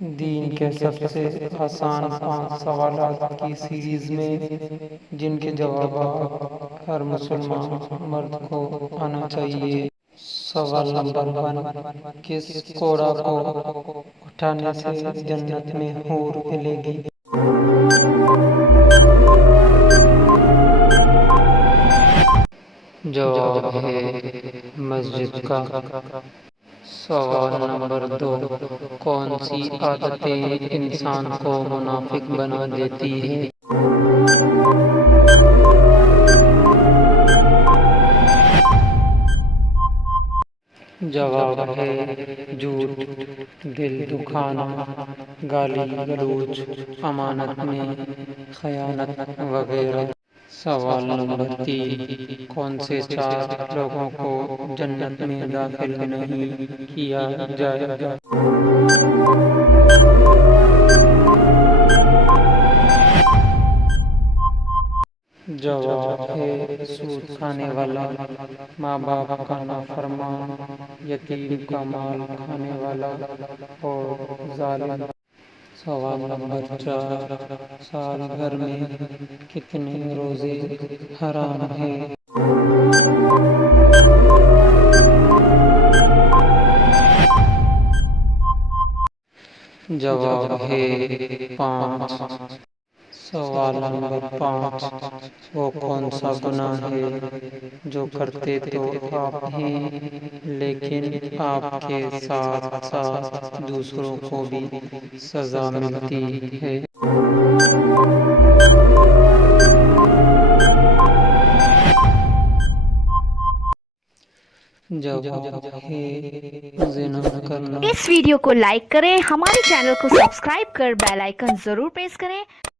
دین کے سب سے آسان 5 سوالات کی سیریز میں جن کے جوابات ہر مسلمان مرد کو آنا چاہیے۔ سوال نمبر 1، کس کوڑا کو اٹھانے سے جنت میں حور ملے گی؟ جواب ہے مسجد کا۔ سوال نمبر 2، کون سی عادتیں انسان کو منافق بنا دیتی ہے؟ جواب ہے جھوٹ، دل دکھانا، گالی گلوچ، امانت میں خیانت وغیرہ۔ سوال نمبر 3، کون سے 4 لوگوں کو جنت میں داخل نہیں کیا جائے گا؟ جواب ہے سود کھانے والا، ماں باپ کا نافرمان، یتیم کا مال کھانے والا اور ظالم۔ سوال نمبر 4، سال بھر میں کتنے روزے حرام ہیں؟ جواب ہے 5۔ سوال نمبر 5، وہ کون سا گناہ ہے جو کرتے تو آپ ہیں لیکن آپ کے ساتھ ساتھ دوسروں کو بھی سزا ملتی ہے؟ جواب ہے زنا کرنا۔ اس ویڈیو کو لائک کریں، ہمارے چینل کو سبسکرائب کر بیل آئیکن ضرور پریس کریں